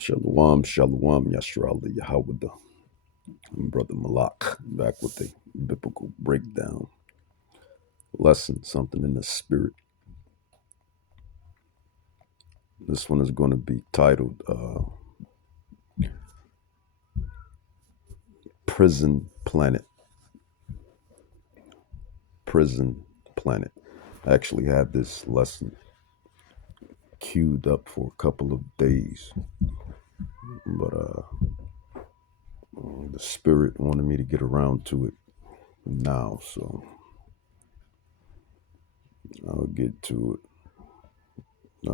Shalom, shalom, Yashrali, Yahawada. Brother Malak, back with a biblical breakdown lesson, something in the spirit. This one is going to be titled Prison Planet. Prison Planet. I actually had this lesson queued up for a couple of days, but the spirit wanted me to get around to it now, so I'll get to it.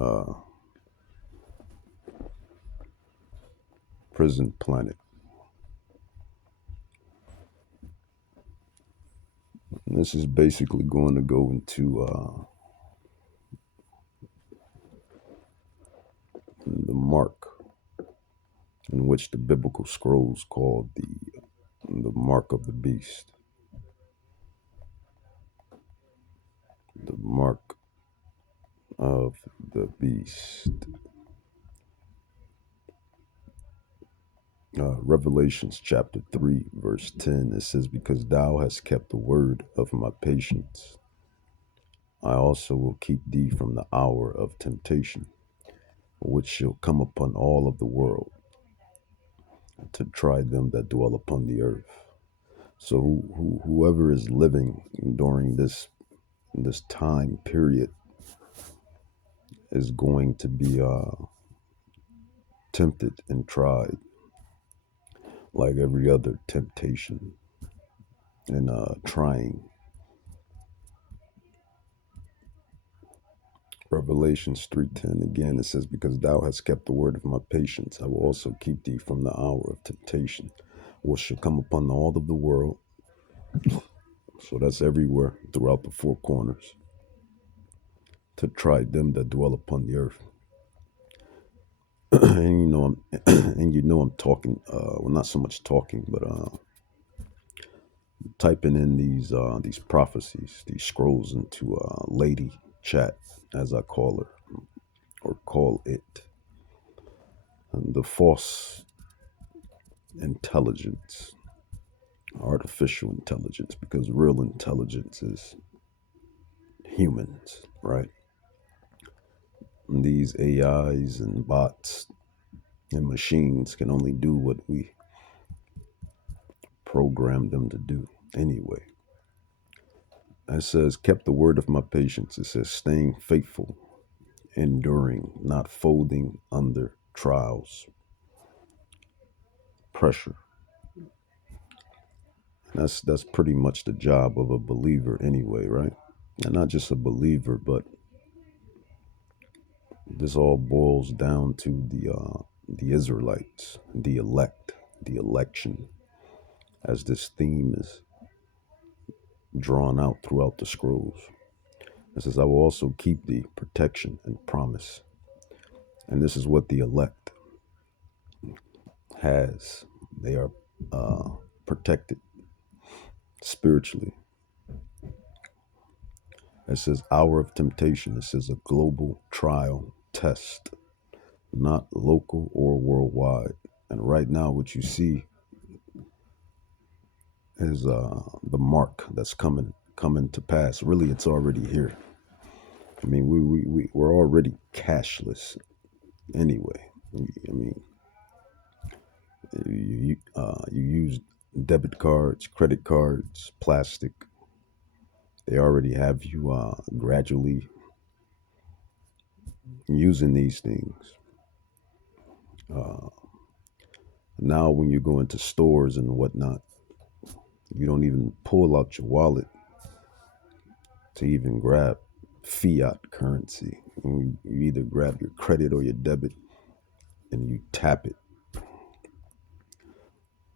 Prison Planet. And this is basically going to go into the mark in which the biblical scrolls called the mark of the beast. The mark of the beast. Revelations chapter 3, verse 10, it says, "Because thou hast kept the word of my patience, I also will keep thee from the hour of temptation, which shall come upon all of the world, to try them that dwell upon the earth." So whoever is living during this time period is going to be tempted and tried like every other temptation and trying. Revelations 3:10 again, it says, "Because thou hast kept the word of my patience, I will also keep thee from the hour of temptation, which shall come upon all of the world." So that's everywhere throughout the four corners, to try them that dwell upon the earth. And I'm talking, well, not so much talking, but typing in these prophecies, these scrolls into lady chat, as I call her, or call it, and the false intelligence, artificial intelligence, because real intelligence is humans, right? And these AIs and bots and machines can only do what we program them to do anyway. It says, "Kept the word of my patience." It says, staying faithful, enduring, not folding under trials, pressure. That's pretty much the job of a believer anyway, right? And not just a believer, but this all boils down to the Israelites, the elect, the election, as this theme is drawn out throughout the scrolls. It says, "I will also keep thee, protection and promise." And this is what the elect has. They are protected spiritually. It says hour of temptation. It says a global trial test, not local or worldwide. And right now what you see is the mark that's coming to pass. Really, it's already here. I mean, we're already cashless anyway. I mean, you use debit cards, credit cards, plastic. They already have you gradually using these things. Now, when you go into stores and whatnot, you don't even pull out your wallet to even grab fiat currency. You either grab your credit or your debit and you tap it.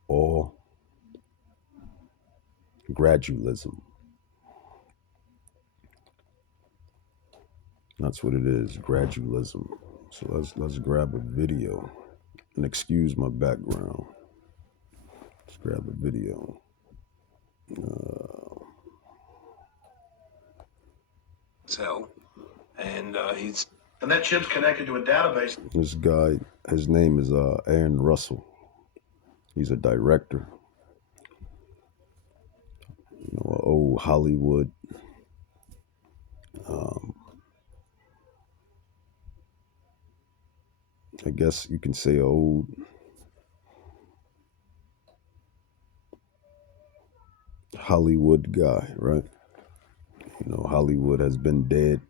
All gradualism. That's what it is, gradualism. So let's grab a video. And excuse my background. Let's grab a video. Tell, and he's And that chip's connected to a database. This guy, his name is Aaron Russell. He's a director, a old Hollywood um, I guess you can say a old Hollywood guy, right? Hollywood has been dead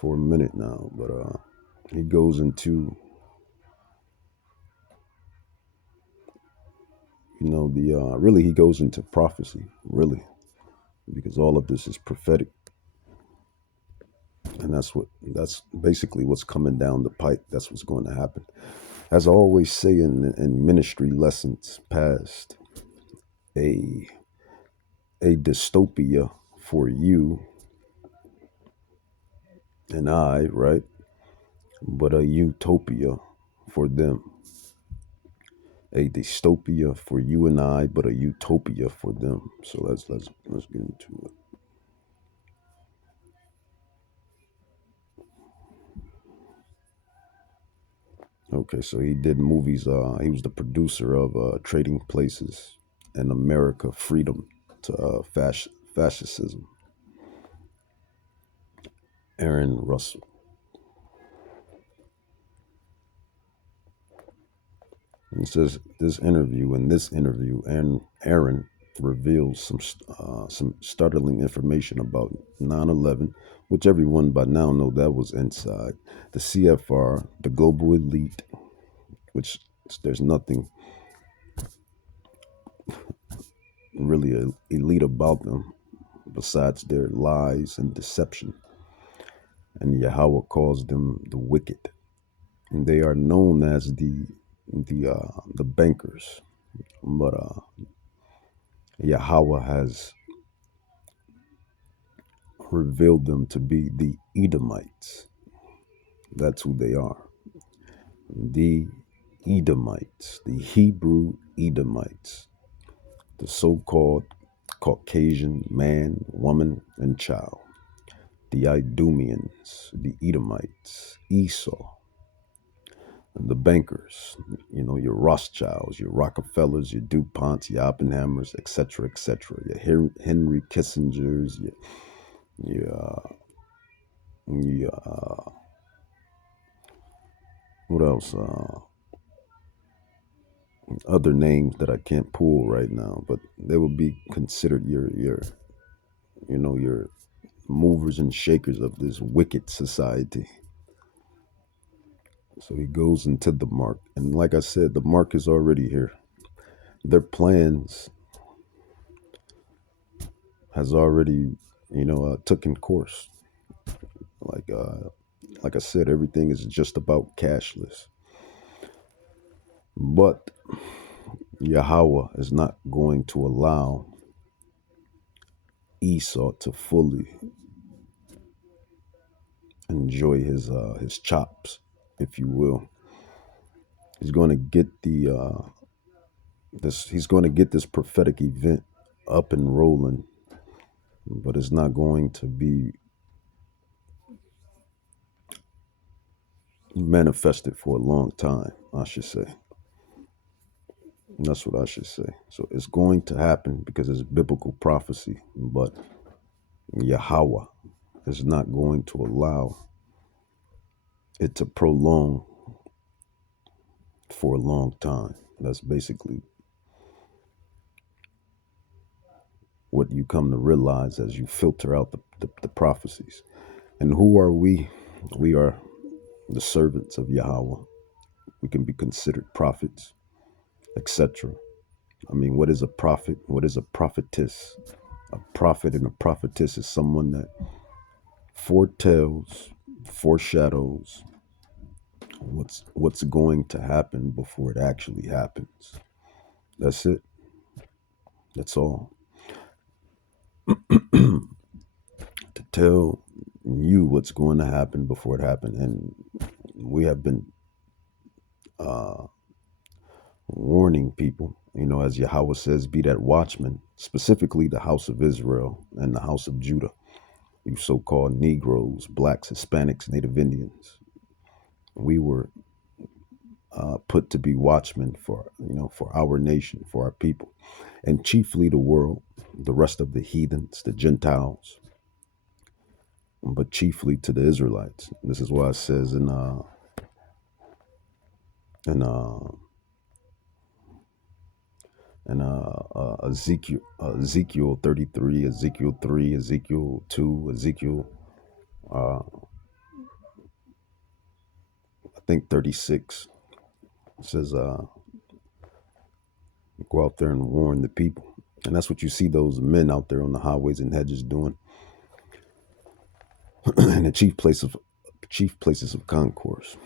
for a minute now, but he goes into, the really he goes into prophecy, really, because all of this is prophetic, and that's basically what's coming down the pike. That's what's going to happen. As I always say in ministry lessons past, a a dystopia for you and I, right? But a utopia for them. A dystopia for you and I, but a utopia for them. So let's get into it. Okay, so he did movies. He was the producer of Trading Places and America Freedom to Fascism. Aaron Russell. It says in this interview, and Aaron reveals some startling information about 9/11, which everyone by now know that was inside the CFR, the global elite, which there's nothing really elite about them besides their lies and deception. And Yahweh calls them the wicked, and they are known as the bankers. But Yahweh has revealed them to be the Edomites. That's who they are. The Edomites, the Hebrew Edomites, the so-called Caucasian man, woman, and child. The Idumeans, the Edomites, Esau, and the bankers, your Rothschilds, your Rockefellers, your DuPonts, your Oppenheimers, etc., etc., your Henry Kissingers, your what else? Other names that I can't pull right now, but they would be considered your movers and shakers of this wicked society. So he goes into the mark, and like I said, the mark is already here. Their plans has already, taken course. Like like I said, everything is just about cashless. But Yahweh is not going to allow Esau to fully enjoy his chops, if you will. He's going to get he's going to get this prophetic event up and rolling, but it's not going to be manifested for a long time, I should say. That's what I should say. So it's going to happen because it's biblical prophecy, but Yahweh is not going to allow it to prolong for a long time. That's basically what you come to realize as you filter out the prophecies. And who are we? We are the servants of Yahweh. We can be considered prophets, etc. I mean, what is a prophet? What is a prophetess? A prophet and a prophetess is someone that foretells, foreshadows what's going to happen before it actually happens. That's it. That's all. To tell you what's going to happen before it happened, and we have been warning people, as Yahweh says, be that watchman, specifically the house of Israel and the house of Judah. you so-called Negroes, blacks, Hispanics, Native Indians. We were put to be watchmen for, for our nation, for our people, and chiefly the world, the rest of the heathens, the Gentiles, but chiefly to the Israelites. This is why it says in uh, Ezekiel 33, Ezekiel 3, Ezekiel 2, Ezekiel I think 36. It says go out there and warn the people. And that's what you see those men out there on the highways and hedges doing. In the chief places of concourse,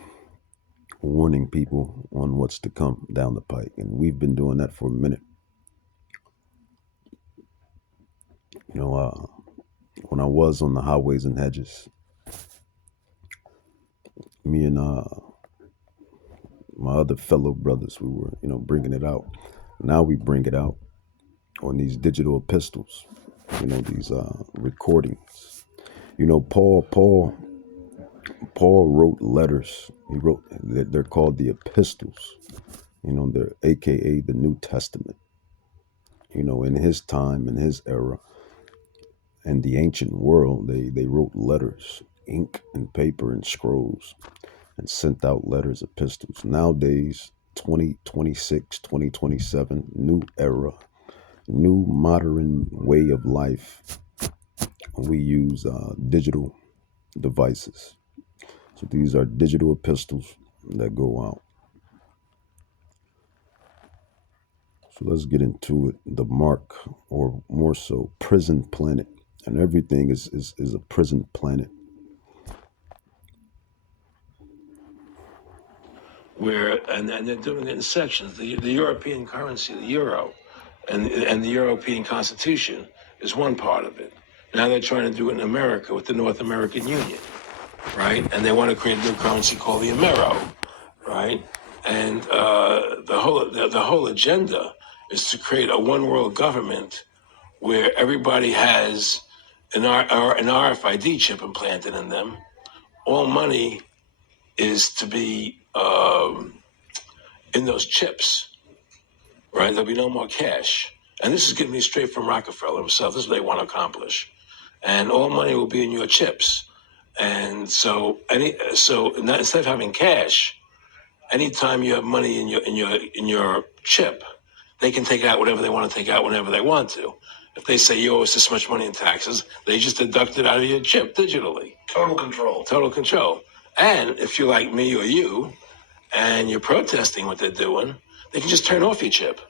warning people on what's to come down the pike. And we've been doing that for a minute. When I was on the highways and hedges, me and my other fellow brothers, we were, bringing it out. Now we bring it out on these digital epistles, these recordings. Paul wrote letters. They're called the epistles. They're AKA the New Testament. In his time, in his era, in the ancient world, they wrote letters, ink and paper and scrolls, and sent out letters, epistles. Nowadays, 2026, 2027, new era, new modern way of life. We use digital devices. So these are digital epistles that go out. So let's get into it. The mark, or more so, prison planet. And everything is a prison planet. And they're doing it in sections. The European currency, the euro, and the European Constitution is one part of it. Now they're trying to do it in America with the North American Union, right? And they want to create a new currency called the Amero, right? And the whole agenda is to create a one world government where everybody has an RFID chip implanted in them. All money is to be in those chips, right? There'll be no more cash. And this is getting me straight from Rockefeller himself. This is what they want to accomplish. And all money will be in your chips. And so instead of having cash, anytime you have money in your chip, they can take out whatever they want to take out whenever they want to. If they say you owe us this much money in taxes, they just deduct it out of your chip digitally. Total control. Total control. And if you're like me or you, and you're protesting what they're doing, they can just turn off your chip.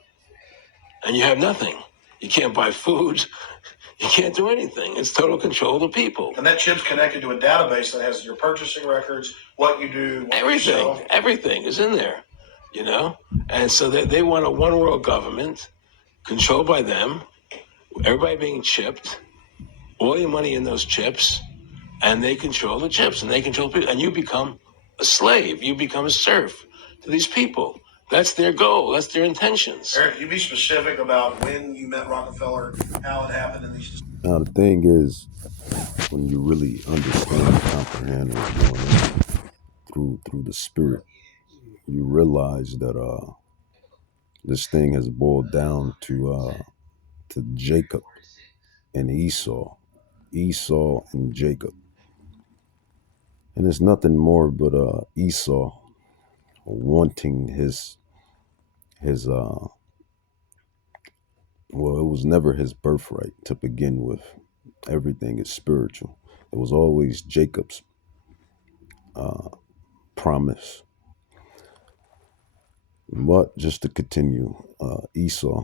And you have nothing. You can't buy food. You can't do anything. It's total control of the people. And that chip's connected to a database that has your purchasing records, what you do, what you sell. Everything is in there, And so they want a one world government controlled by them, everybody being chipped, all your money in those chips, and they control the chips and they control people. And you become a slave. You become a serf to these people. That's their goal. That's their intentions. Eric, can you be specific about when you met Rockefeller, how it happened in these? Now the thing is, when you really understand and comprehend what's going on through the spirit, you realize that this thing has boiled down to Jacob and Esau and Jacob, and it's nothing more but Esau wanting his well, it was never his birthright to begin with. Everything is spiritual. It was always Jacob's promise. But just to continue, Esau,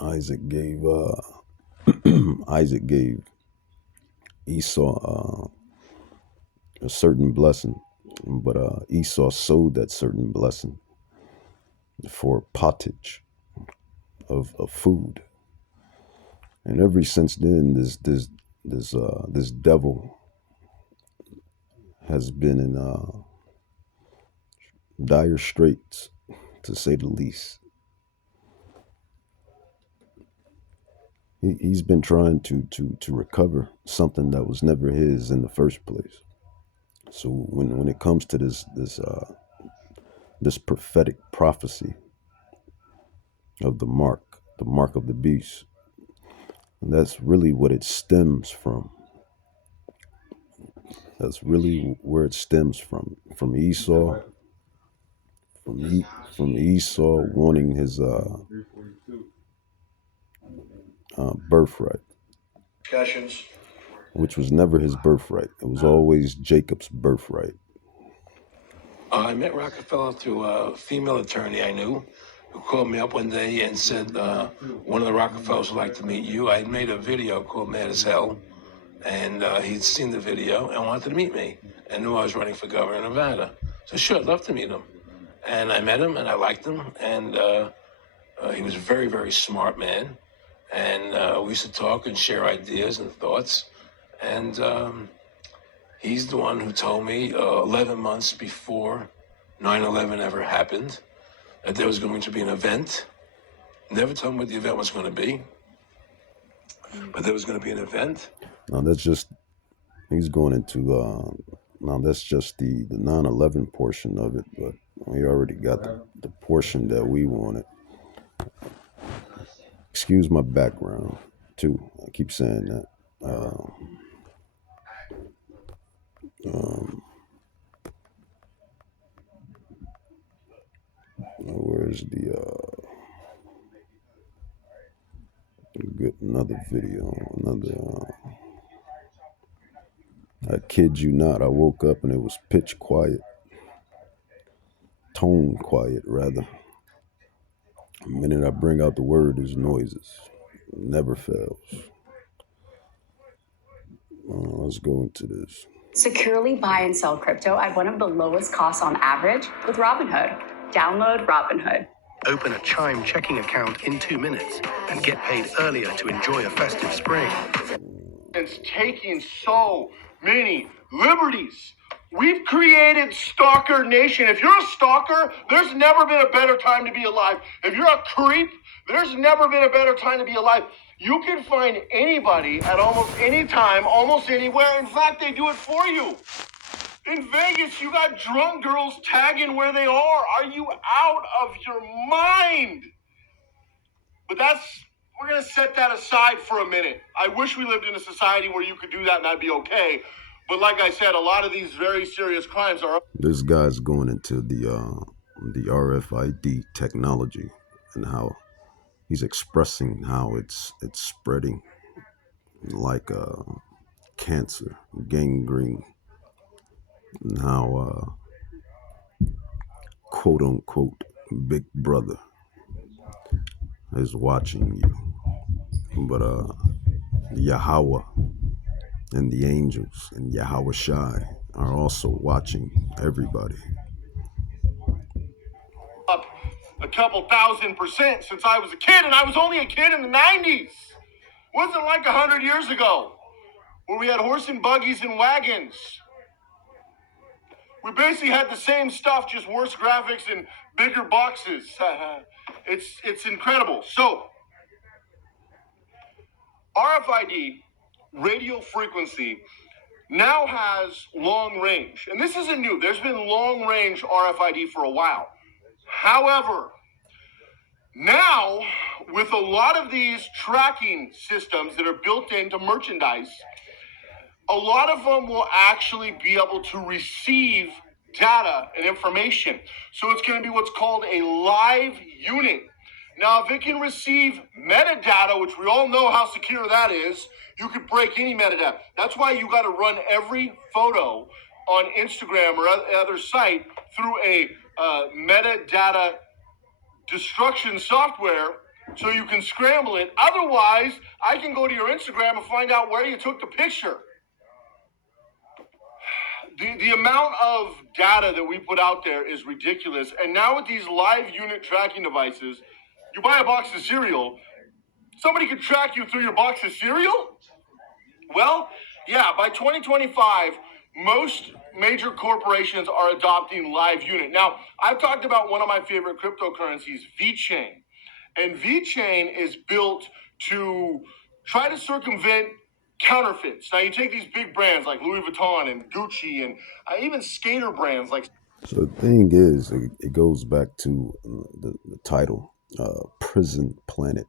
Isaac gave Isaac gave Esau a certain blessing, but Esau sold that certain blessing for pottage of food, and ever since then, this devil has been in dire straits, to say the least. He's been trying to recover something that was never his in the first place. So when it comes to this prophetic prophecy of the mark of the beast, and that's really what it stems from. That's really where it stems from Esau, from Esau wanting his birthright, Discussions. which was never his birthright. It was always Jacob's birthright. I met Rockefeller through a female attorney I knew who called me up one day and said, one of the Rockefellers would like to meet you. I had made a video called Mad as Hell, and he'd seen the video and wanted to meet me and knew I was running for governor of Nevada. So sure, I'd love to meet him. And I met him and I liked him, and he was a very, very smart man. And we used to talk and share ideas and thoughts. And he's the one who told me 11 months before 9/11 ever happened that there was going to be an event. Never told me what the event was going to be, but there was going to be an event. Now that's just he's going into now that's just the 9/11 portion of it, but we already got the portion that we wanted. Excuse my background too. I keep saying that. Where's the good another video? I kid you not. I woke up and it was pitch quiet, tone quiet rather. The minute I bring out the word, there's noises. It never fails. Let's go into this. Securely buy and sell crypto at one of the lowest costs on average with Robinhood. Download Robinhood. Open a Chime checking account in 2 minutes and get paid earlier to enjoy a festive spring. It's taking so many liberties. We've created Stalker Nation. If you're a stalker, there's never been a better time to be alive. If you're a creep, there's never been a better time to be alive. You can find anybody at almost any time, almost anywhere. In fact, they do it for you. In Vegas, you got drunk girls tagging where they are. Are you out of your mind? But we're going to set that aside for a minute. I wish we lived in a society where you could do that and that'd be okay. But like I said, a lot of these very serious crimes are... This guy's going into the RFID technology and how he's expressing how it's spreading like cancer, gangrene, and how quote unquote Big Brother is watching you, but Yahweh and the angels and Yahweh Shai are also watching everybody. Up a couple 1,000% since I was a kid, and I was only a kid in the 90s. Wasn't like 100 years ago where we had horse and buggies and wagons. We basically had the same stuff, just worse graphics and bigger boxes. It's incredible. So, RFID, radio frequency, now has long range. And this isn't new. There's been long range RFID for a while. However, now, with a lot of these tracking systems that are built into merchandise, a lot of them will actually be able to receive data and information. So it's going to be what's called a live unit. Now, if it can receive metadata, which we all know how secure that is, you could break any metadata. That's why you got to run every photo on Instagram or other site through a metadata destruction software so you can scramble it. Otherwise, I can go to your Instagram and find out where you took the picture. The amount of data that we put out there is ridiculous. And now with these live unit tracking devices, you buy a box of cereal, somebody could track you through your box of cereal? Well, yeah, by 2025, most major corporations are adopting live unit. Now, I've talked about one of my favorite cryptocurrencies, VeChain. And VeChain is built to try to circumvent counterfeits. Now you take these big brands like Louis Vuitton and Gucci and even skater brands like. So the thing is, it goes back to the title, Prison Planet.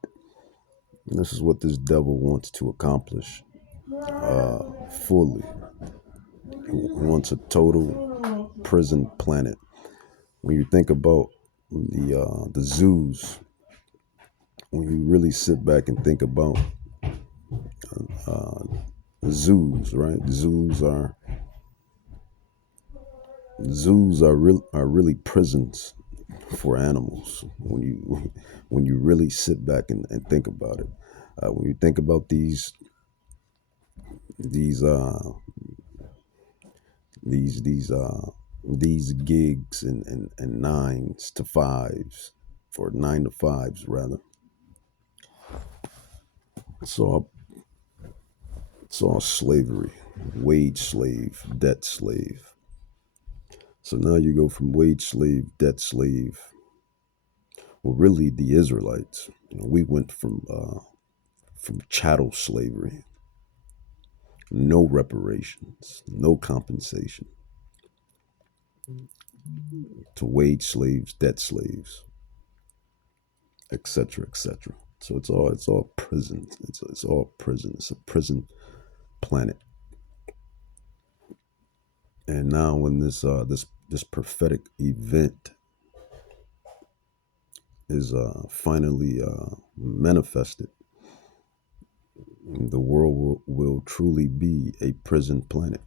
And this is what this devil wants to accomplish fully. He wants a total prison planet. When you think about the zoos, when you really sit back and think about zoos, right? Zoos are really prisons for animals. When you really sit back and think about it, when you think about these these gigs and 9s to 5s, or 9 to 5s rather. It's all slavery, wage slave, debt slave. So now you go from wage slave, debt slave. Well, really, the Israelites, we went from chattel slavery, no reparations, no compensation, to wage slaves, debt slaves, etc., etc. So it's all prison. It's all prison. It's a prison planet. And now when this prophetic event is finally manifested, the world will truly be a prison planet.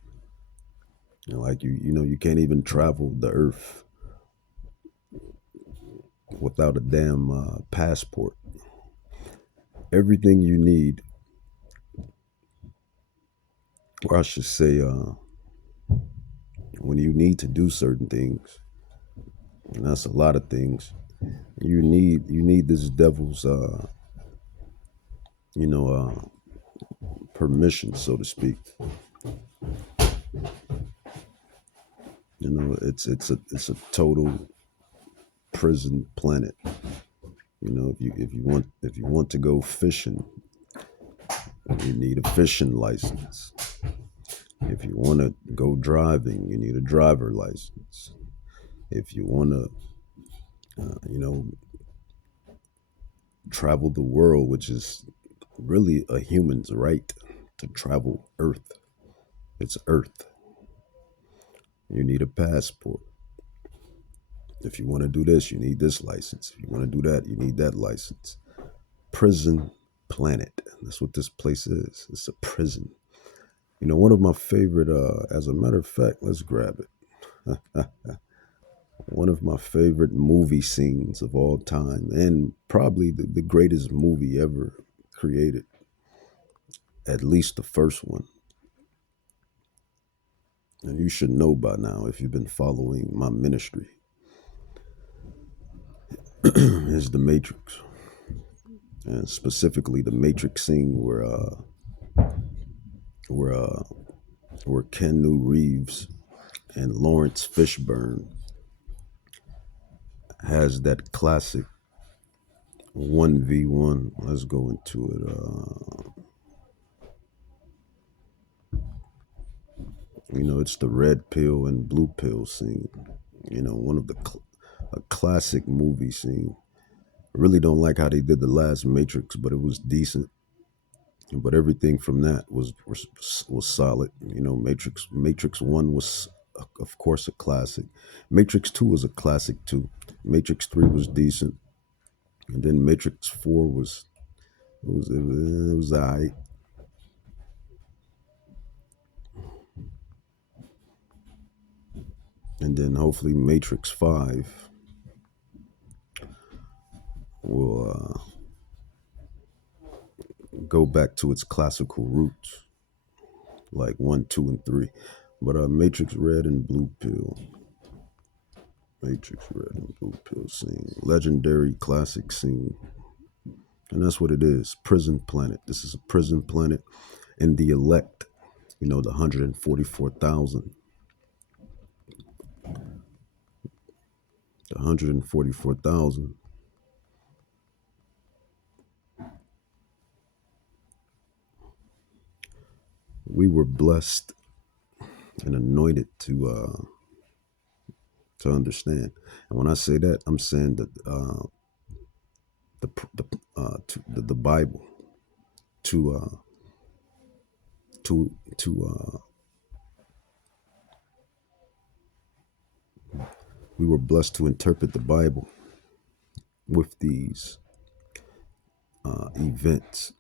Like you can't even travel the earth without a damn passport. Everything you need, or I should say, when you need to do certain things, and that's a lot of things, you need this devil's permission, so to speak. It's a total prison planet. If you want to go fishing, you need a fishing license. If you want to go driving, you need a driver license. If you want to, travel the world, which is really a human's right to travel Earth. It's Earth. You need a passport. If you want to do this, you need this license. If you want to do that, you need that license. Prison planet. That's what this place is. It's a prison. One of my favorite, as a matter of fact, let's grab it. One of my favorite movie scenes of all time, and probably the greatest movie ever created, at least the first one. And you should know by now if you've been following my ministry, is The Matrix. And specifically the Matrix scene where Keanu Reeves and Lawrence Fishburne has that classic 1v1. Let's go into it. It's the red pill and blue pill scene. One of a classic movie scene. I really don't like how they did the last Matrix, but it was decent. But everything from that was solid. Matrix 1 was, of course, a classic. Matrix 2 was a classic too. Matrix 3 was decent, and then Matrix 4 was alright. And then hopefully Matrix 5 will go back to its classical roots, like 1, 2, and 3. But Matrix Red and Blue Pill. Matrix Red and Blue Pill scene. Legendary classic scene. And that's what it is. Prison planet. This is a prison planet. And the elect, the 144,000. The 144,000 we were blessed and anointed to understand. And when I say that, I'm saying that the Bible to we were blessed to interpret the Bible with these events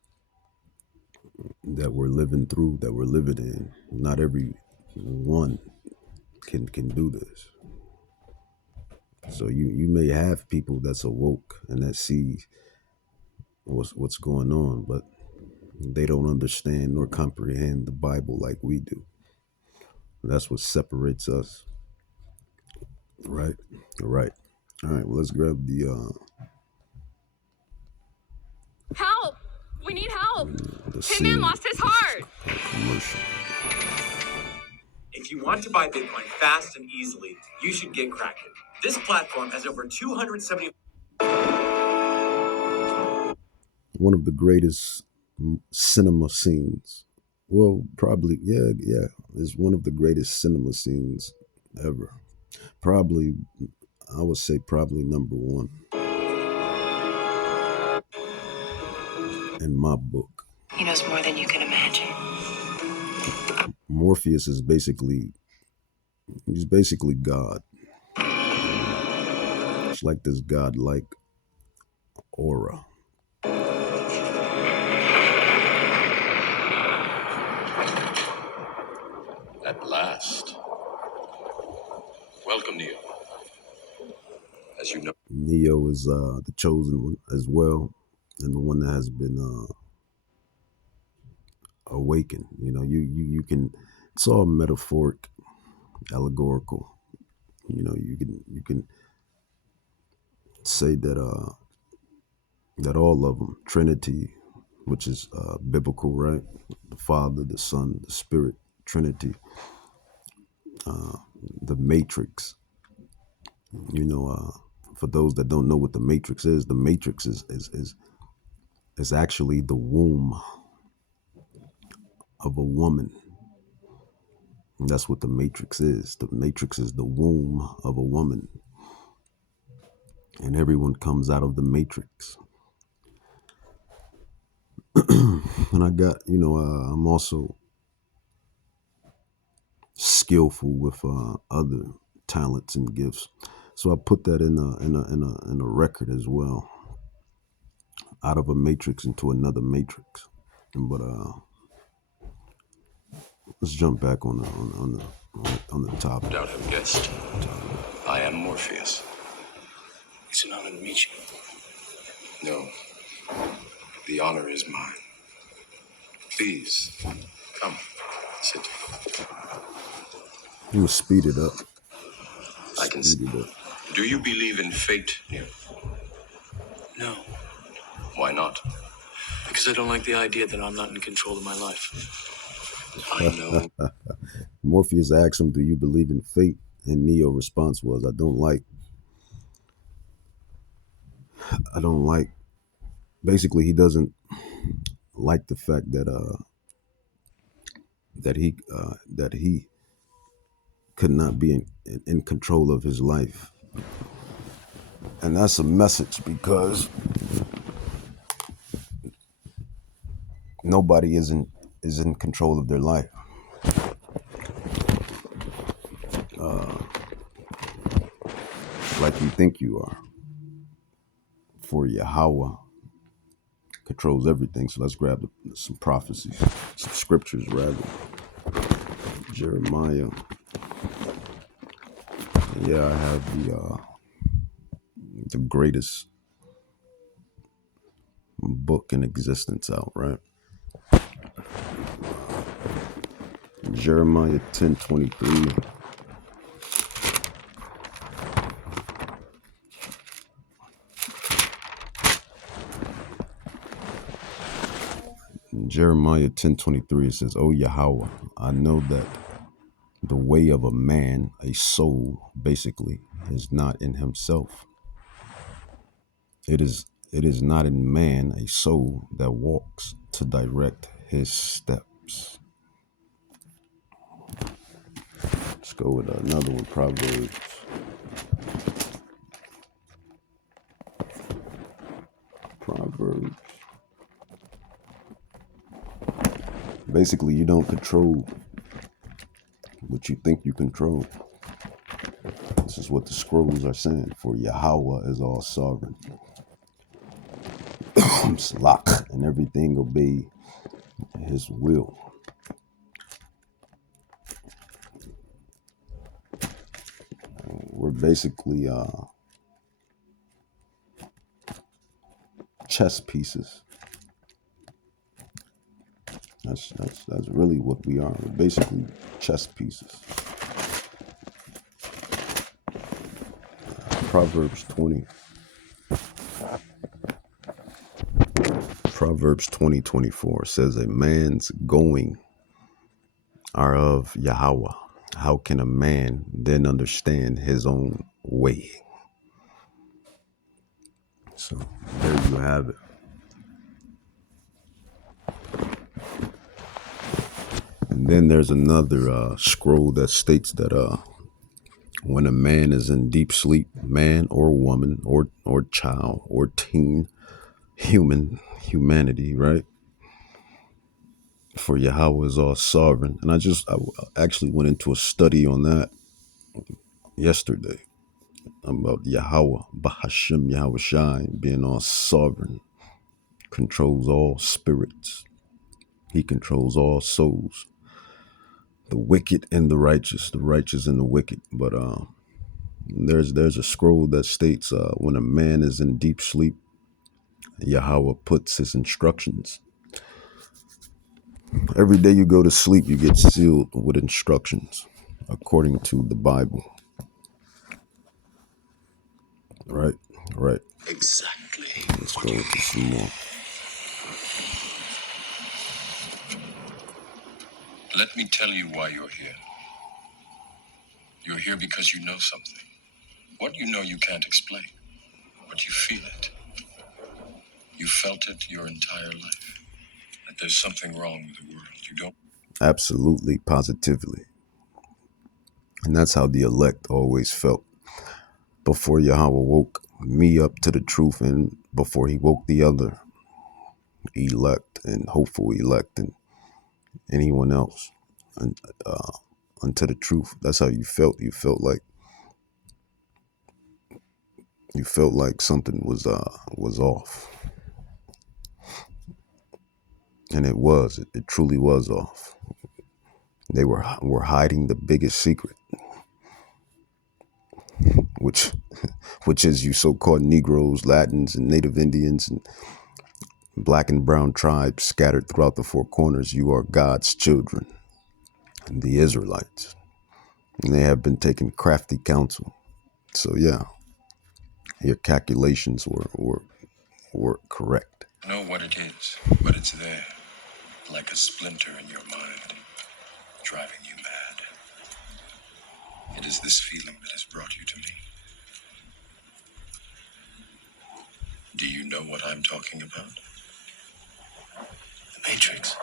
that we're living through, that we're living in. Not every one can do this. So you may have people that's awoke and that see what's going on, but they don't understand nor comprehend the Bible like we do. That's what separates us. Right? Right. All right, well, let's grab the Help! We need help! the Tin Man scene. lost his heart! Commercial. If you want to buy Bitcoin fast and easily, you should get Kraken. This platform has over 270. One of the greatest cinema scenes. Well, probably, yeah. It's one of the greatest cinema scenes ever. Probably, I would say probably number one in my book. He knows more than you can imagine. Morpheus is he's basically God. It's like this God-like aura. At last. Welcome, Neo. As you know, Neo is the chosen one as well, and the one that has been awakened. You know, you can. It's all metaphoric, allegorical. You know, you can say that that all of them, Trinity, which is biblical, right? The Father, the Son, the Spirit, Trinity, the Matrix. You know, for those that don't know what the Matrix is, the Matrix is actually the womb of a woman. And that's what the Matrix is. The Matrix is the womb of a woman, and everyone comes out of the Matrix. And I got, I'm also skillful with other talents and gifts, so I put that in a record as well. Out of a matrix into another matrix. But let's jump back on the topic. no doubt have guessed. I am Morpheus. It's an honor to meet you. No, the honor is mine. Please, come, sit. I'm gonna speed it up. I can see. Do you believe in fate, Neo? No, Why not? because I don't like the idea that I'm not in control of my life. I know. Morpheus asked him, "Do you believe in fate?" And Neo's response was, "I don't like." Basically, he doesn't like the fact that he could not be in control of his life, and that's a message because nobody is in control of their life. Like you think you are. For Yahweh controls everything. So let's grab some prophecies, some scriptures rather. Jeremiah. Yeah, I have the greatest book in existence out, right? Jeremiah 10:23. In Jeremiah 10:23, it says, "O Yahweh, I know that the way of a man, a soul, basically, is not in himself. It is not in man, a soul, that walks to direct his steps." go with another one, Proverbs. Basically, you don't control what you think you control. This is what the scrolls are saying. For Yahweh is all sovereign. Salak, and everything obey his will. We're basically chess pieces. That's really what we are. We're basically chess pieces. Proverbs 20:24 says, a man's going are of Yahweh. How can a man then understand his own way? So there you have it. And then there's another scroll that states that when a man is in deep sleep, man or woman or child or teen, humanity, right? For Yahweh is all sovereign. And I actually went into a study on that yesterday about Yahweh, Bahashim Yahweh Shai, being all sovereign, controls all spirits. He controls all souls, the wicked and the righteous and the wicked. But there's a scroll that states when a man is in deep sleep, Yahweh puts his instructions. Every day you go to sleep, you get sealed with instructions according to the Bible. Right. Exactly. Let's go into some more. Let me tell you why you're here. You're here because you know something. What you know you can't explain, but you feel it. You felt it your entire life. That there's something wrong with the world. You don't. Absolutely, positively. And that's how the elect always felt. Before Yahweh woke me up to the truth, and before he woke the other elect and hopeful elect and anyone else and, unto the truth. That's how you felt. You felt like something was off. And it was. It truly was off. They were hiding the biggest secret, which is you so-called Negroes, Latins, and Native Indians, and black and brown tribes scattered throughout the four corners. You are God's children, the Israelites. And they have been taking crafty counsel. So yeah, your calculations were correct. I know what it is, but it's there, like a splinter in your mind, driving you mad. It is this feeling that has brought you to me. Do you know what I'm talking about? The Matrix.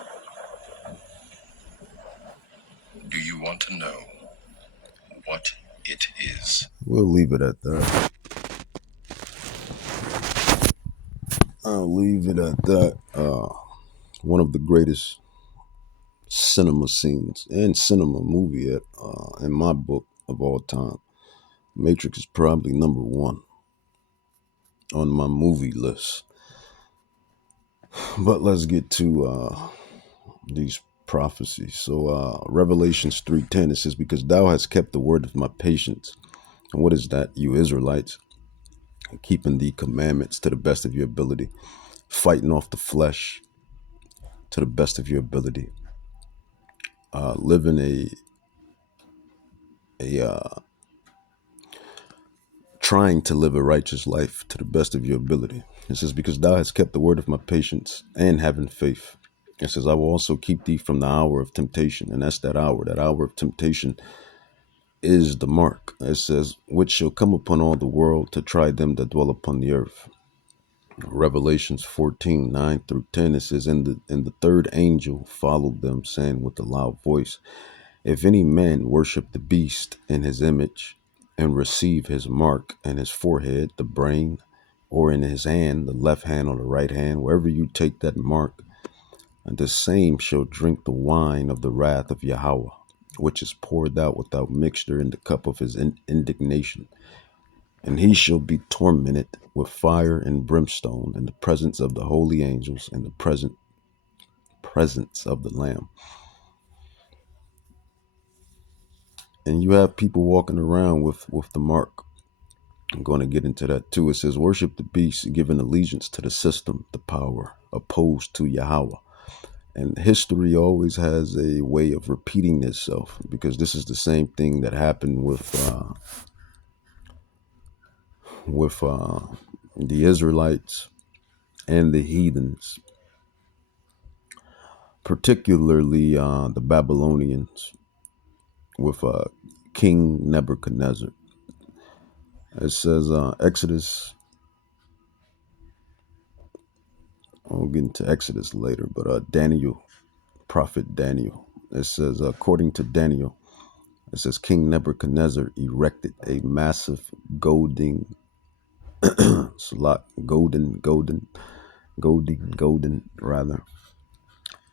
Do you want to know what it is? We'll leave it at that. I'll leave it at that. One of the greatest cinema scenes and cinema movie in my book of all time. Matrix is probably number one on my movie list. But let's get to these prophecies. So Revelations 3:10, it says, because thou hast kept the word of my patience. And what is that? You Israelites, keeping the commandments to the best of your ability, fighting off the flesh to the best of your ability, living trying to live a righteous life to the best of your ability. It says, because thou hast kept the word of my patience and having faith. It says, I will also keep thee from the hour of temptation. And that's that hour. That hour of temptation is the mark. It says, which shall come upon all the world to try them that dwell upon the earth. Revelations 14:9-10, it says, and the third angel followed them, saying with a loud voice, If any man worship the beast in his image and receive his mark in his forehead, the brain, or in his hand, the left hand or the right hand, wherever you take that mark, and the same shall drink the wine of the wrath of Yahweh, which is poured out without mixture in the cup of his indignation. And he shall be tormented with fire and brimstone in the presence of the holy angels and the presence of the Lamb. And you have people walking around with the mark. I'm going to get into that too. It says, worship the beast, giving allegiance to the system, the power, opposed to Yahweh. And history always has a way of repeating itself, because this is the same thing that happened with the Israelites and the heathens, particularly the Babylonians with King Nebuchadnezzar. It says Exodus, I'll get into Exodus later, but Daniel, prophet Daniel, it says, according to Daniel, it says King Nebuchadnezzar erected a massive golden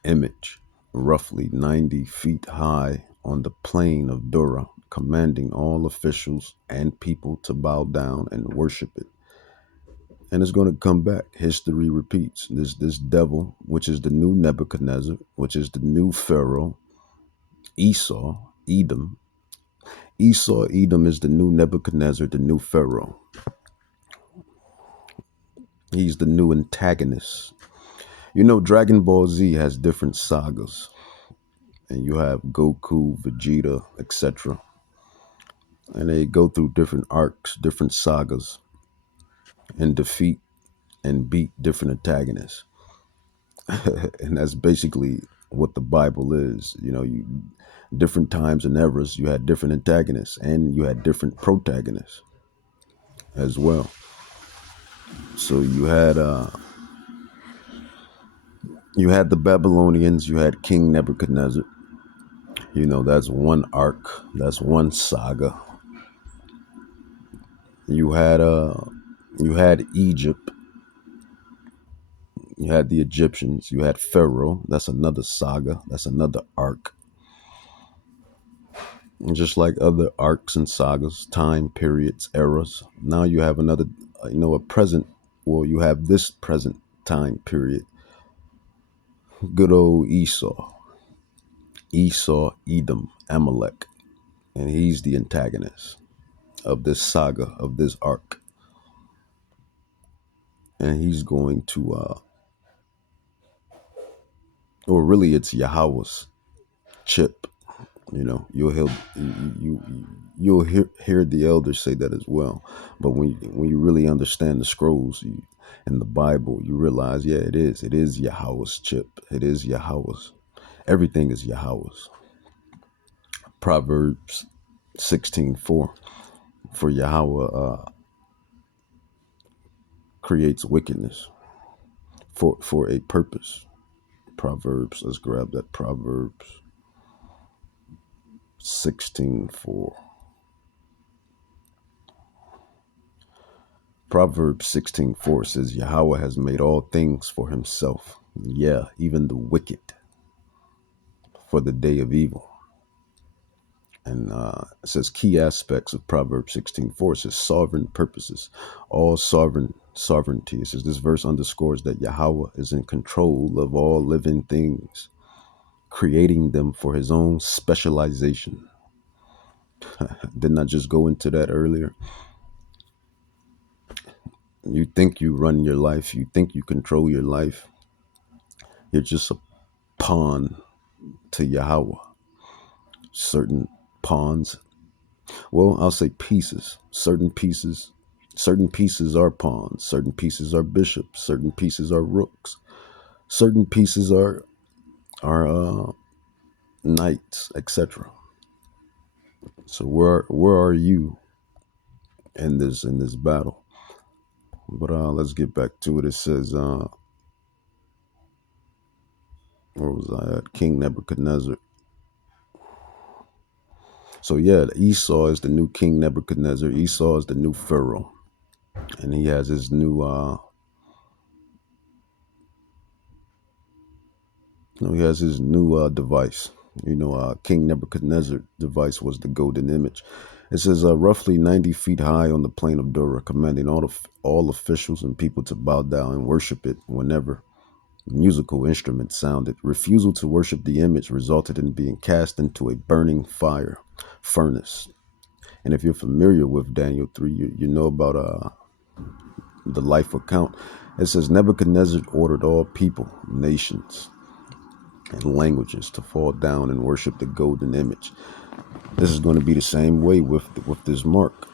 image, roughly 90 feet high, on the plain of Dura, commanding all officials and people to bow down and worship it. And it's going to come back. History repeats. This devil, which is the new Nebuchadnezzar, which is the new Pharaoh, Edom is the new Nebuchadnezzar, the new Pharaoh. He's the new antagonist. You know, Dragon Ball Z has different sagas, and you have Goku, Vegeta, etc. And they go through different arcs, different sagas, and defeat and beat different antagonists. And that's basically what the Bible is. You know, you different times and eras, you had different antagonists, and you had different protagonists as well. So you had the Babylonians, you had King Nebuchadnezzar. You know, that's one arc, that's one saga. You had Egypt, you had the Egyptians, you had Pharaoh, that's another saga, that's another arc. And just like other arcs and sagas, time periods, eras, now you have another, a present, well, you have this present time period. Good old Esau, Edom, Amalek, and he's the antagonist of this saga, of this arc. And he's going to, or really it's Yahweh's chip. You know, you'll hear the elders say that as well. But when you really understand the scrolls and the Bible, you realize, yeah, it is Yahweh's chip. It is Yahweh's. Everything is Yahweh's. Proverbs 16:4, for Yahweh creates wickedness for a purpose. Proverbs, let's grab that. Proverbs 16:4. Proverbs 16:4 says, Yahweh has made all things for himself. Yeah, even the wicked for the day of evil. And it says key aspects of Proverbs 16:4. It says sovereign purposes, all sovereignty. It says this verse underscores that Yahweh is in control of all living things, creating them for his own specialization. Didn't I just go into that earlier? You think you run your life, you think you control your life. You're just a pawn to Yahweh. Certain pawns, well, I'll say pieces. Certain pieces are pawns. Certain pieces are bishops. Certain pieces are rooks. Certain pieces are knights, etc. So where are you in this battle? But let's get back to it. It says, where was I at? King Nebuchadnezzar. So yeah, Esau is the new King Nebuchadnezzar. Esau is the new Pharaoh, and he has his new device. King Nebuchadnezzar device was the golden image. It says roughly 90 feet high on the plain of Dura, commanding all officials and people to bow down and worship it whenever musical instruments sounded. Refusal to worship the image resulted in being cast into a burning furnace. And if you're familiar with Daniel 3, you know about the life account. It says Nebuchadnezzar ordered all people, nations, and languages to fall down and worship the golden image. This is going to be the same way with this mark,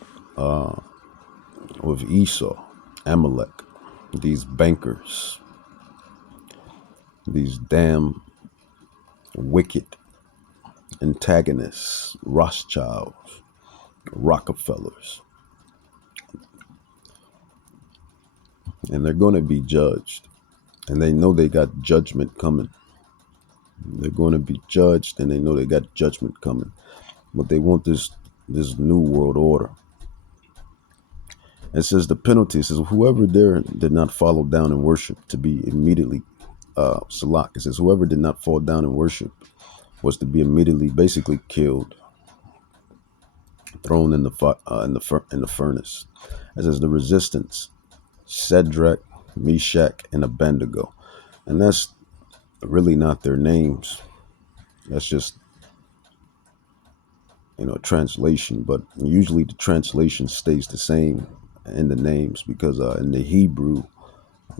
with Esau, Amalek, these bankers, these damn wicked antagonists, Rothschilds, Rockefellers, and they're going to be judged, and they know they got judgment coming. They're going to be judged, and they know they got judgment coming, but they want this new world order. It says the penalty, it says whoever there did not follow down and worship to be immediately salak. It says whoever did not fall down and worship was to be immediately basically killed, thrown in the furnace. It says the resistance, Shadrach, Meshach, and Abednego, and that's really not their names. That's just translation, but usually the translation stays the same in the names because in the Hebrew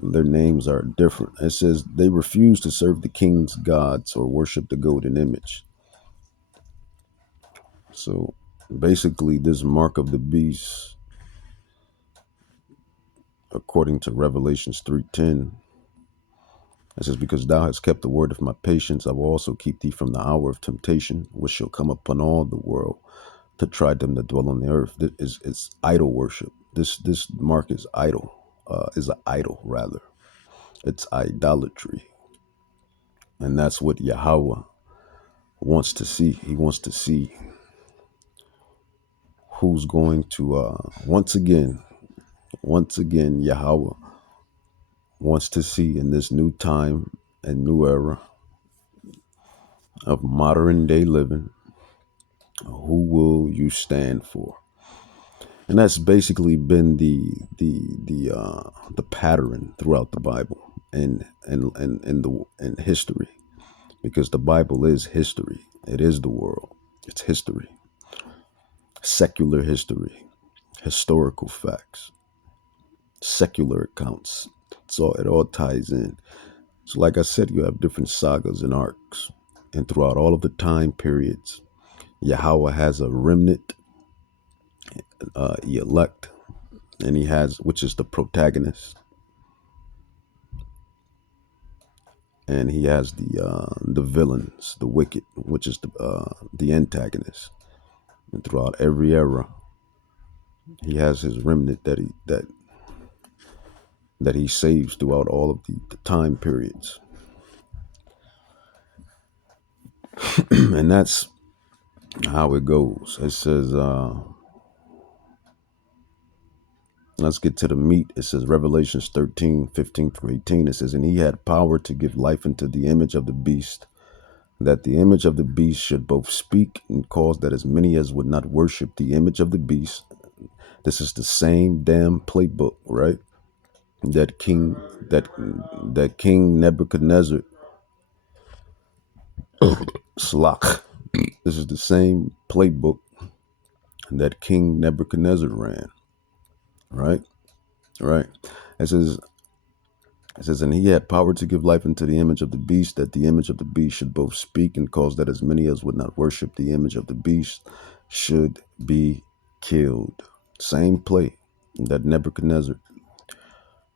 their names are different. It says they refuse to serve the king's gods or worship the golden image. So basically this mark of the beast, according to Revelations 3:10, it says, because thou hast kept the word of my patience, I will also keep thee from the hour of temptation, which shall come upon all the world to try them that dwell on the earth. It's idol worship. This mark is is an idol rather. It's idolatry. And that's what Yahweh wants to see. He wants to see who's going to, once again, Yahweh wants to see in this new time and new era of modern day living, who will you stand for? And that's basically been the pattern throughout the Bible and in history, because the Bible is history. It is the world. It's history, secular history, historical facts, secular accounts. So it all ties in. So like I said, you have different sagas and arcs, and throughout all of the time periods, Yahweh has a remnant, elect, and he has, which is the protagonist, and he has the villains, the wicked, which is the antagonist. And throughout every era, he has his remnant that he saves throughout all of the time periods. And that's how it goes. It says, let's get to the meat. It says Revelations 13:15-18. It says, and he had power to give life unto the image of the beast, that the image of the beast should both speak and cause that as many as would not worship the image of the beast. This is the same damn playbook, right? That King Nebuchadnezzar Slach. This is the same playbook that King Nebuchadnezzar ran. Right? Right. It says, and he had power to give life unto the image of the beast, that the image of the beast should both speak and cause that as many as would not worship the image of the beast should be killed. Same play that Nebuchadnezzar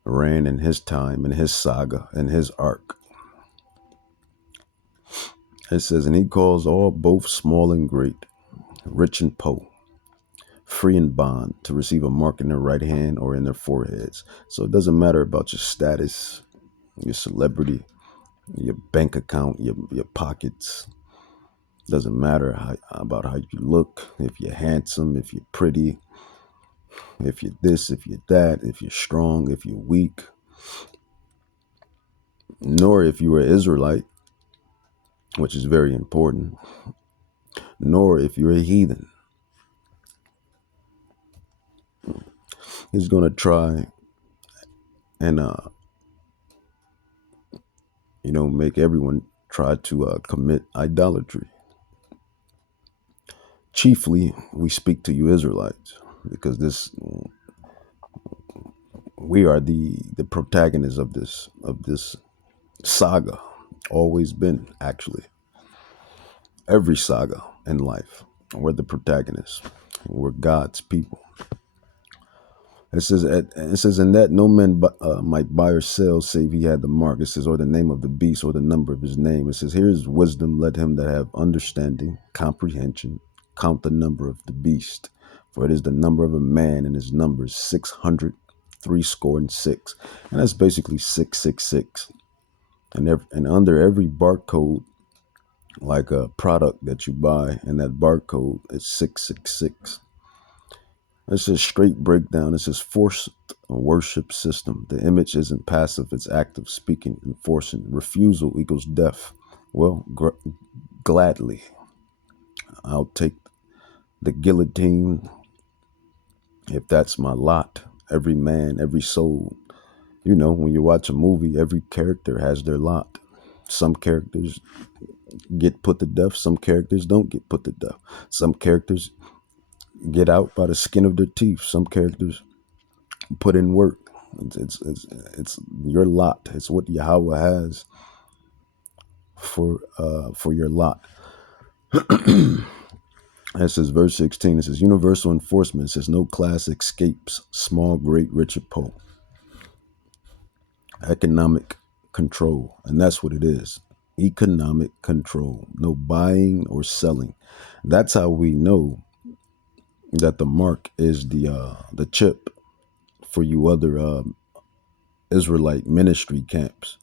ran in his time, in his saga, in his arc. It says, and he calls all, both small and great, rich and poor, free and bond, to receive a mark in their right hand or in their foreheads. So it doesn't matter about your status, your celebrity, your bank account, your pockets. Doesn't matter about how you look, if you're handsome, if you're pretty, if you're this, if you're that, if you're strong, if you're weak, nor if you were an Israelite, which is very important, nor if you're a heathen. He's going to try and, make everyone try to commit idolatry. Chiefly, we speak to you Israelites because we are the protagonists of this saga. Always been, actually. Every saga in life, we're the protagonists. We're God's people. It says, in that no man might buy or sell save he had the mark. It says, or the name of the beast or the number of his name. It says, here is wisdom. Let him that have understanding, comprehension, count the number of the beast. For it is the number of a man, and his number is 666. And that's basically 666. And under every barcode, like a product that you buy, and that barcode is 666. It's a straight breakdown. It's this forced worship system. The image isn't passive, it's active, speaking, enforcing. Refusal equals death. Well, gladly, I'll take the guillotine if that's my lot. Every man, every soul. When you watch a movie, every character has their lot. Some characters get put to death. Some characters don't get put to death. Some characters get out by the skin of their teeth. Some characters put in work. It's your lot. It's what Yahweh has for your lot. It says verse 16. It says universal enforcement. It says no class escapes, small, great, rich, or poor. Economic control, and that's what it is. Economic control. No buying or selling. That's how we know that the mark is the chip for you other Israelite ministry camps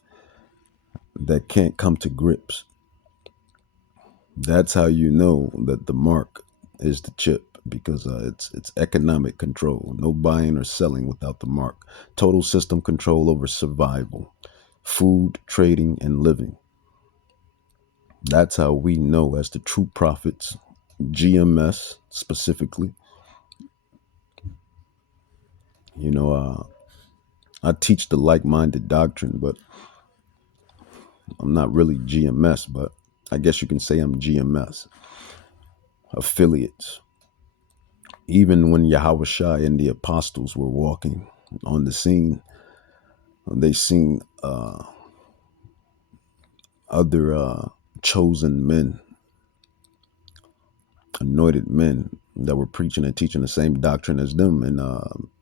that can't come to grips. That's how you know that the mark is the chip, because it's economic control. No buying or selling without the mark. Total system control over survival, food, trading, and living. That's how we know as the true prophets, GMS specifically. I teach the like-minded doctrine, but I'm not really GMS, but I guess you can say I'm GMS. Affiliates. Even when Yahushua and the apostles were walking on the scene, they seen other chosen men, anointed men that were preaching and teaching the same doctrine as them. And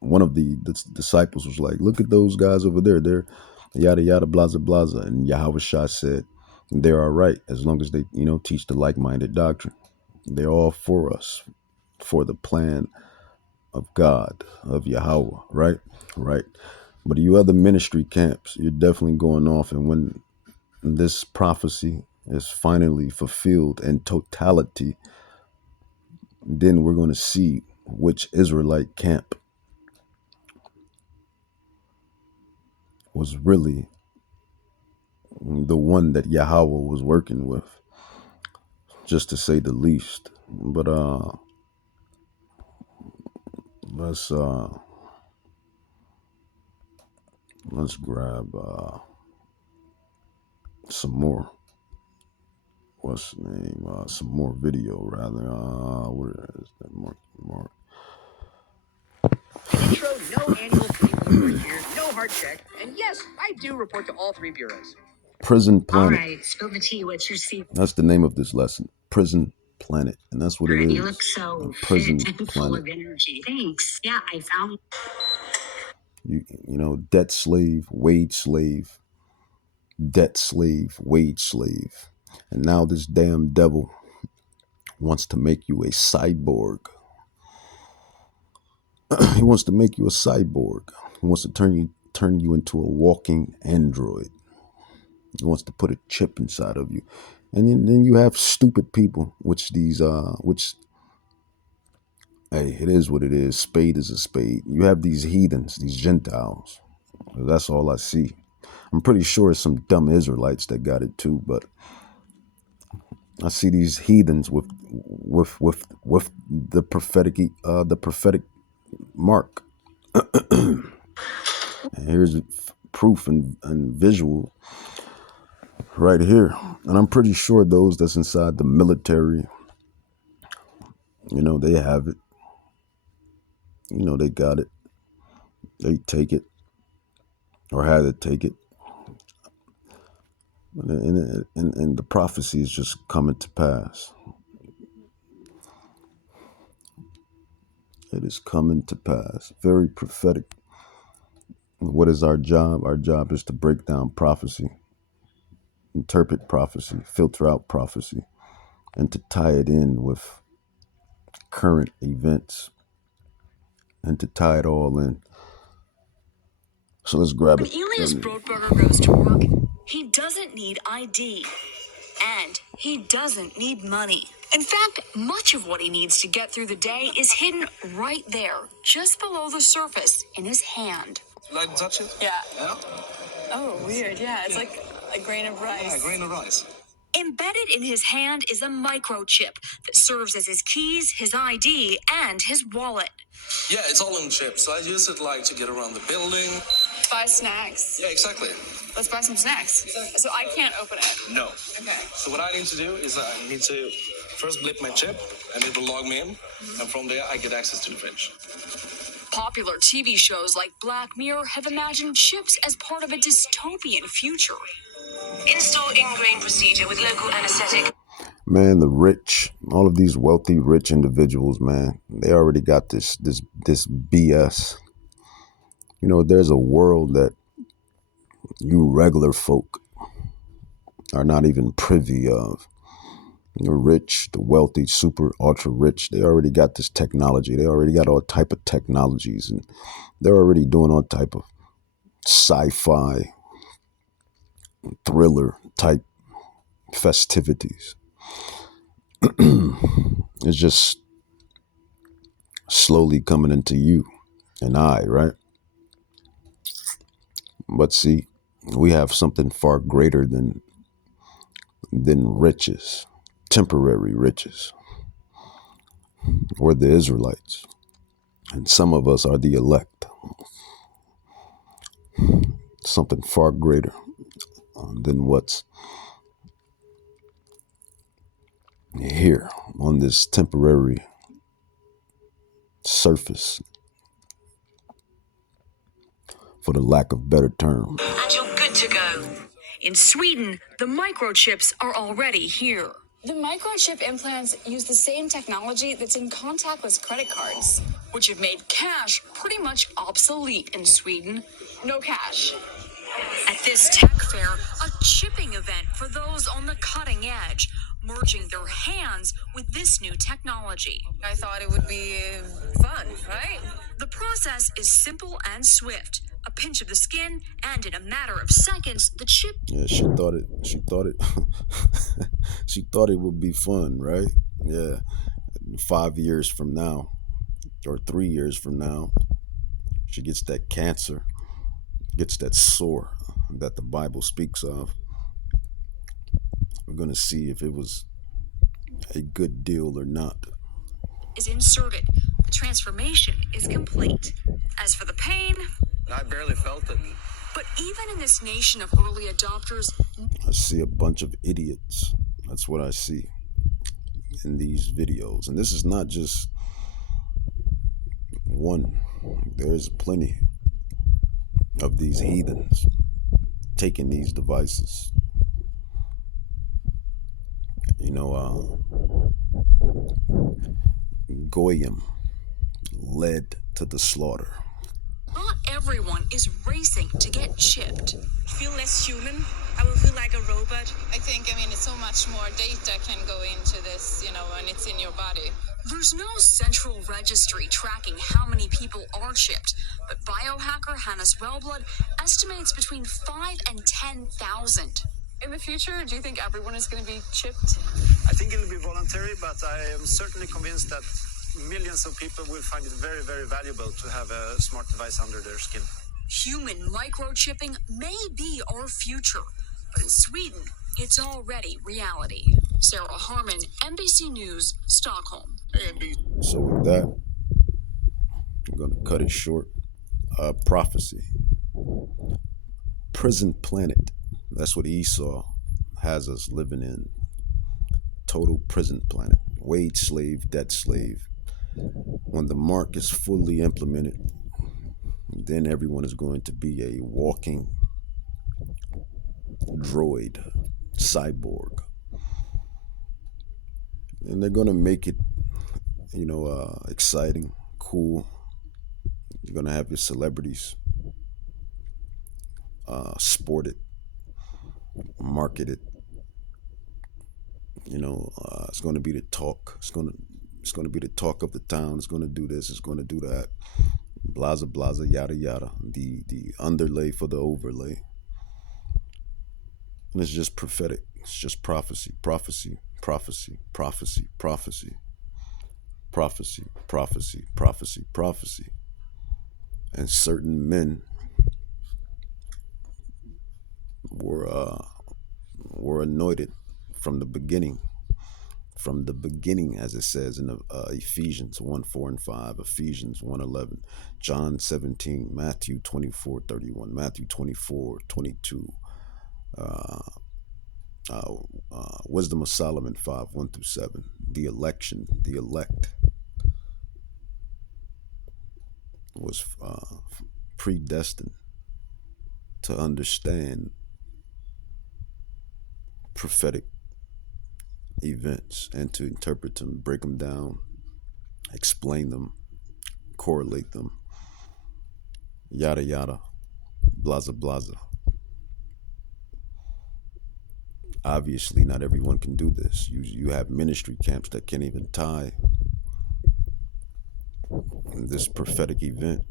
one of the disciples was like, look at those guys over there. They're yada, yada, blaza, blaza. And Yahushua said, they're all right as long as they, teach the like-minded doctrine. They're all for us, for the plan of God, of Yahweh, right? Right. But you other ministry camps, you're definitely going off. And when this prophecy is finally fulfilled in totality, then we're going to see which Israelite camp was really the one that Yahweh was working with, just to say the least. But let's grab some more. What's the name? Some more video, rather. Where is that? Mark. Intro, no annual fee for the first year, no hard check, and yes, I do report to all 3 bureaus. Prison Planet. All right, spill the tea. What's your secret? That's the name of this lesson. Prison Planet, and that's what it is. You look so Prison fit and full of energy. Thanks. Yeah, I found. Debt slave, wage slave, debt slave, wage slave. And now this damn devil wants to make you a cyborg. He wants to make you a cyborg. He wants to turn you into a walking android. He wants to put a chip inside of you. And then you have stupid people, which hey, it is what it is. Spade is a spade. You have these heathens, these Gentiles. That's all I see. I'm pretty sure it's some dumb Israelites that got it too, but I see these heathens with the prophetic mark. And here's proof and visual right here. And I'm pretty sure those that's inside the military, they have it. They got it. They take it or had to take it. And the prophecy is just coming to pass. It is coming to pass. Very prophetic. What is our job? Our job is to break down prophecy, interpret prophecy, filter out prophecy, and to tie it in with current events and to tie it all in. So let's grab it. When Elias Brotberger goes to work, he doesn't need ID. And he doesn't need money. In fact, much of what he needs to get through the day is hidden right there, just below the surface, in his hand. You like to touch it? Yeah. Yeah? Oh, weird. Yeah, it's like a grain of rice. Yeah, a grain of rice. Embedded in his hand is a microchip that serves as his keys, his ID, and his wallet. Yeah, it's all in chips. So I use it like to get around the building. Buy snacks. Yeah, exactly. Let's buy some snacks. Exactly. So I can't open it. No. Okay. So what I need to do is I need to first blip my chip, and it will log me in. And from there, I get access to the fridge. Popular TV shows like Black Mirror have imagined chips as part of a dystopian future. Install ingrain procedure with local anesthetic. Man, the rich, all of these wealthy, rich individuals, man, they already got this BS. There's a world that you regular folk are not even privy of. The rich, the wealthy, super ultra rich, they already got this technology. They already got all type of technologies, and they're already doing all type of sci-fi, thriller type festivities. It's just slowly coming into you and I, right? But see, we have something far greater than riches, temporary riches. We're the Israelites, and some of us are the elect. Something far greater than what's here on this temporary surface, for the lack of better term. And you're good to go. In Sweden, the microchips are already here. The microchip implants use the same technology that's in contactless credit cards. Which have made cash pretty much obsolete in Sweden. No cash. At this tech fair, a chipping event for those on the cutting edge, merging their hands with this new technology. I thought it would be fun, right? The process is simple and swift. A pinch of the skin, and in a matter of seconds, the chip... Yeah, she thought it she thought it would be fun, right? Yeah. 5 years from now, or 3 years from now, she gets that cancer, gets that sore that the Bible speaks of. We're going to see if it was a good deal or not. Is inserted. The transformation is complete. As for the pain... I barely felt it. But even in this nation of early adopters... I see a bunch of idiots. That's what I see in these videos. And this is not just one. There's plenty of these heathens taking these devices. Goyim led to the slaughter. Not everyone is racing to get chipped. Feel less human. I will feel like a robot. I think, it's so much more data can go into this, and it's in your body. There's no central registry tracking how many people are chipped, but biohacker Hannes Wellblood estimates between 5,000 and 10,000. In the future, do you think everyone is going to be chipped? I think it'll be voluntary, but I am certainly convinced that millions of people will find it very, very valuable to have a smart device under their skin. Human microchipping may be our future, but in Sweden, it's already reality. Sarah Harmon, NBC News, Stockholm. So with that, I'm going to cut it short. Prophecy. Prison planet. That's what Esau has us living in. Total prison planet. Wage slave, debt slave. When the mark is fully implemented, then everyone is going to be a walking droid, cyborg. And they're going to make it, exciting, cool. You're going to have your celebrities sport it, market it. It's going to be the talk. It's going to be the talk of the town. It's going to do this. It's going to do that. Blaza, blaza, yada, yada. The underlay for the overlay. And it's just prophetic. It's just prophecy, prophecy, prophecy, prophecy, prophecy, prophecy, prophecy, prophecy, prophecy. And certain men were anointed from the beginning. From the beginning, as it says in Ephesians 1:4-5, Ephesians 1:11, John 17, Matthew 24:31, Matthew 24:22, Wisdom of Solomon 5:1-7. The election, the elect was predestined to understand prophetic events and to interpret them, break them down, explain them, correlate them, yada yada, blaza blaza. Obviously, not everyone can do this. You have ministry camps that can't even tie this prophetic event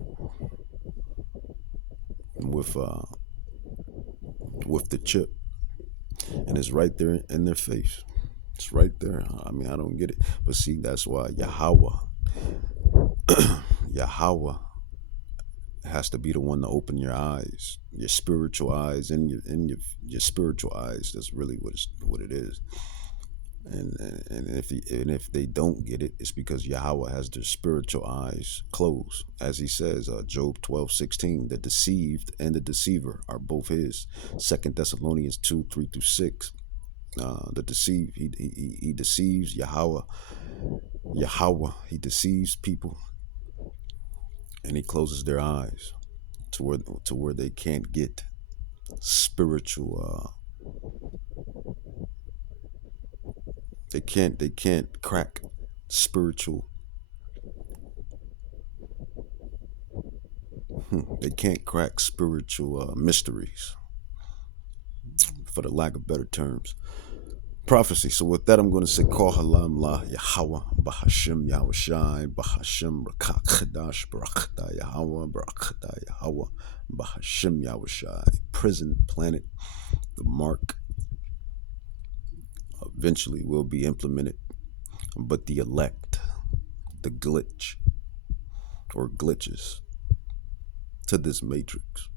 with the chip, and it's right there in their face. It's right there. I mean, I don't get it, but see, that's why Yahweh has to be the one to open your eyes, your spiritual eyes, and your spiritual eyes. That's really what it is. And if they don't get it, it's because Yahweh has their spiritual eyes closed, as he says, Job 12:16. The deceived and the deceiver are both his. 2 Thessalonians 2:3-6. The deceived, he deceives Yahweh. He deceives people, and he closes their eyes to where they can't get spiritual. They can't crack spiritual. They can't crack spiritual mysteries, for the lack of better terms. Prophecy. So with that, I'm going to say, Kol Halam La Yahweh Bahashim Yahushai Bahashim Rakak Chadash Barakata Yahweh Barakata Yahweh Bahashim Yahushai. Prison planet, the mark eventually will be implemented, but the elect, the glitch or glitches to this matrix,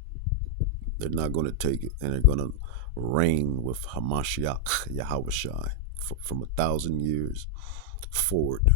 they're not going to take it, and they're going to reign with Hamashiach Yahushai from 1,000 years forward.